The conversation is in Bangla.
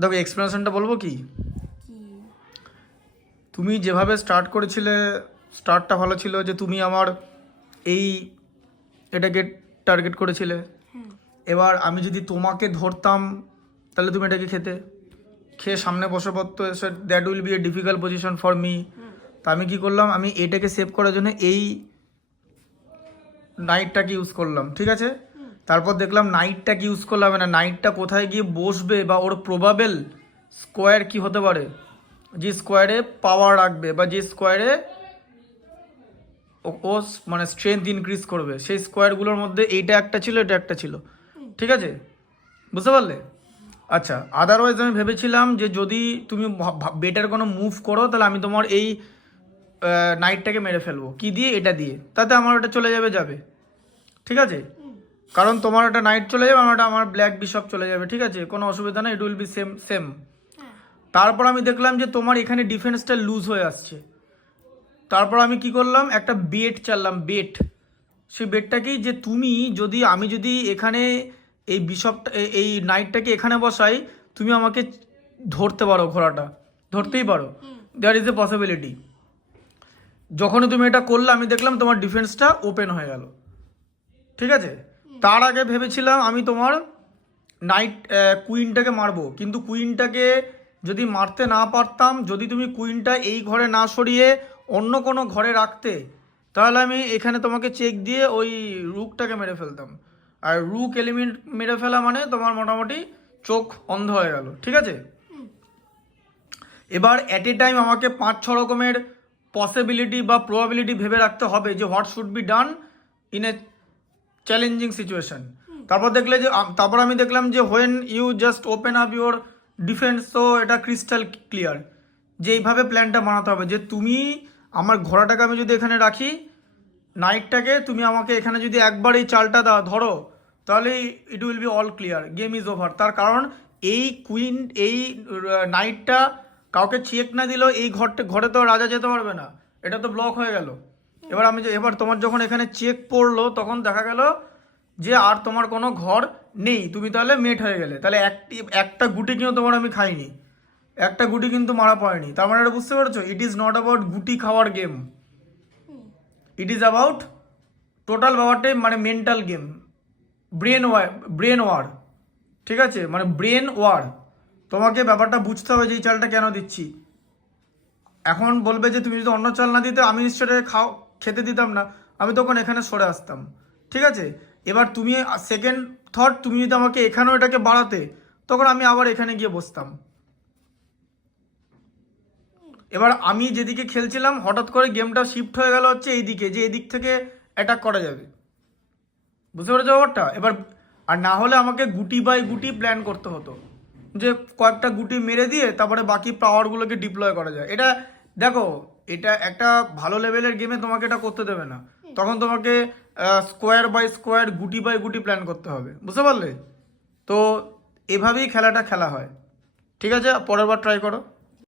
দেখো এক্সপ্লেনেশনটা বলবো কি, তুমি যেভাবে স্টার্ট করেছিলে স্টার্টটা ভালো ছিল, যে তুমি আমার এই এটাকে টার্গেট করেছিলে। এবার আমি যদি তোমাকে ধরতাম তাহলে তুমি এটাকে খেতে, খেয়ে সামনে বসে পড়তো, এসে that will B A difficult position for me. তা আমি কি করলাম, আমি এটাকে সেভ করার জন্য এই নাইটটাকে ইউজ করলাম, ঠিক আছে। তারপর দেখলাম নাইটটাকে ইউজ করলাম না, নাইটটা কোথায় গিয়ে বসবে বা ওর প্রবাবেল স্কোয়ার কি হতে পারে, যে স্কোয়ারে পাওয়ার রাখবে বা যে স্কোয়ারে ও মানে স্ট্রেংথ ইনক্রিজ করবে, সেই স্কোয়ারগুলোর মধ্যে এইটা একটা ছিল, এটা একটা ছিল, ঠিক আছে, বুঝতে পারলে। আচ্ছা, আদারওয়াইজ আমি ভেবেছিলাম যে যদি তুমি বেটার কোনো মুভ করো তাহলে আমি তোমার এই নাইটটাকে মেরে ফেলবো, কি দিয়ে, এটা দিয়ে, তাতে আমার ওটা চলে যাবে যাবে, ঠিক আছে। কারণ তোমার একটা নাইট চলে যাবে, আমার ব্ল্যাক বিশপ চলে যাবে, ঠিক আছে, কোনো অসুবিধা নেই, it will be same same. তারপর আমি দেখলাম যে তোমার এখানে ডিফেন্সটা লুজ হয়ে আসছে। তারপর আমি কি করলাম, একটা বেট চাললাম, বেট। সেই বেটটাকেই যে তুমি যদি, আমি যদি এখানে এই বিশপটা এই নাইটটাকে এখানে বসাই, তুমি আমাকে ধরতে পারো, ঘোড়াটা ধরতেই পারো, দেয়ার ইজ এ পসিবিলিটি। যখনই তুমি এটা করলে আমি দেখলাম তোমার ডিফেন্সটা ওপেন হয়ে গেল, ঠিক আছে। তার আগে ভেবেছিলাম আমি তোমার নাইট কুইনটাকে মারবো, কিন্তু কুইনটাকে যদি মারতে না পারতাম, যদি তুমি কুইনটা এই ঘরে না সরিয়ে অন্য কোনো ঘরে রাখতে, তাহলে আমি এখানে তোমাকে চেক দিয়ে ওই রুকটাকে মেরে ফেলতাম। আর রুক এলিমেন্ট মেরে ফেলা মানে তোমার মোটামুটি চোখ অন্ধ হয়ে গেল, ঠিক আছে। এবার অ্যাট এ টাইম আমাকে 5-6 রকমের পসিবিলিটি বা প্রবাবিলিটি ভেবে রাখতে হবে যে what should be done in a challenging situation. তারপর দেখলে যে তারপর আমি দেখলাম যে when you just open up your defence, তো এটা ক্রিস্টাল ক্লিয়ার যে এইভাবে প্ল্যানটা বানাতে হবে, যে তুমি আমার ঘোড়াটাকে আমি যদি এখানে রাখি, নাইটটাকে তুমি আমাকে এখানে যদি একবার এই চালটা ধরো, তাহলে it will be all clear, game is over. তার কারণ এই কুইন, এই নাইটটা কাউকে চেক না দিলেও এই ঘরে তো রাজা যেতে পারবে না, এটা তো ব্লক হয়ে গেল। এবার তোমার যখন এখানে চেক পড়লো, তখন দেখা গেল যে আর তোমার কোনো ঘর নেই, তুমি তাহলে মেট হয়ে গেলে। তাহলে একটা গুটি কিন্তু তোমার আমি খাইনি, একটা গুটি কিন্তু মারা পড়েনি। তার মানে এটা বুঝতে পেরেছো, ইট ইজ নট অ্যাবাউট গুটি খাওয়ার game, it is about total ব্যাপারটাই মানে মেন্টাল গেম, ব্রেন ওয়ার, ঠিক আছে, মানে ব্রেন ওয়ার। তোমাকে ব্যাপারটা বুঝতে হবে যে এই চালটা কেন দিচ্ছি। এখন বলবে যে তুমি যদি অন্য চাল না দিতে, আমি নিশ্চয়ই খেতে দিতাম না, আমি তখন এখানে সরে আসতাম, ঠিক আছে। এবার তুমি সেকেন্ড থট, তুমি যদি আমাকে এখানেও এটাকে বাড়াতে, তখন আমি আবার এখানে গিয়ে বসতাম। এবার আমি যেদিকে খেলছিলাম, হঠাৎ করে গেমটা শিফট হয়ে গেল হচ্ছে এইদিকে, যে এদিক থেকে অ্যাটাক করা যাবে, বুঝতে পেরেছো ব্যাপারটা। এবার আর না হলে আমাকে গুটি বাই গুটি প্ল্যান করতে হতো, যে কয়েকটা গুটি মেরে দিয়ে তারপরে বাকি পাওয়ারগুলোকে ডিপ্লয় করা যায়। এটা দেখো, এটা একটা ভালো লেভেলের গেমে তোমাকে এটা করতে দেবে না, তখন তোমাকে স্কোয়ার বাই স্কোয়ার, গুটি বাই গুটি প্ল্যান করতে হবে, বুঝতে পারলে। তো এভাবেই খেলাটা খেলা হয়, ঠিক আছে, পরের বার ট্রাই করো।